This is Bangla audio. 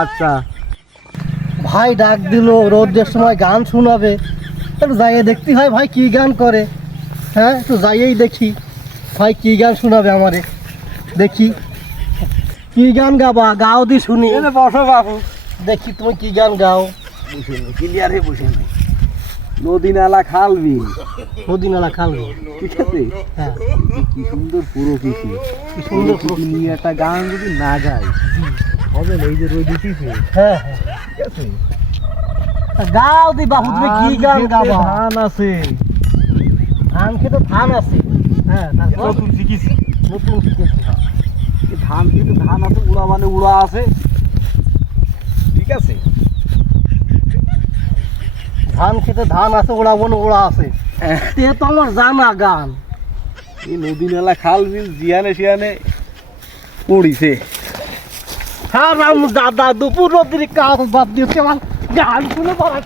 আচ্ছা ভাই ডাক দিল রোদের সময় গান শোনাবে, একটু যাইয়ে দেখতে হয় ভাই কি গান করে। হ্যাঁ একটু যাইয়েই দেখি ভাই কি গান শোনাবে আমারে, দেখি কি গান গাবা, গাও দি শুনি। বসো বাবু, দেখি তুমি কি গান গাও। বসে নেই ক্লিয়ারে, বসে নেই। নদী নালা খাল বিল, নদীনালা খালবে, ঠিক আছে। হ্যাঁ কি সুন্দর প্রকৃতি, কি সুন্দর প্রকৃতি নিয়ে একটা গান যদি না গাই হবে না। এই যে রোদ উঠিছে, হ্যাঁ হ্যাঁ ঠিক আছে। গাও দি বাবু, তুমি কি গান গাবা। ধান আছে, ধান খেতে ধান আছে, হ্যাঁ তারপর নতুন শিখেছি। নতুন শিখেছি। এই ধান কিন্তু ধান আছে, উড়া মানে উড়া আছে, ঠিক আছে। ধান খেতে ধান আছে, ওড়াবো না ওড়া আছে, তে তো আমার জানা গান। এই নদী নালা খাল বিল জিয়ানে শিয়ানে পড়িছে। হ্যাঁ রাম দাদা দুপুর নদীর কাজ বাদ দিয়েছে আমার গান শুনে পারা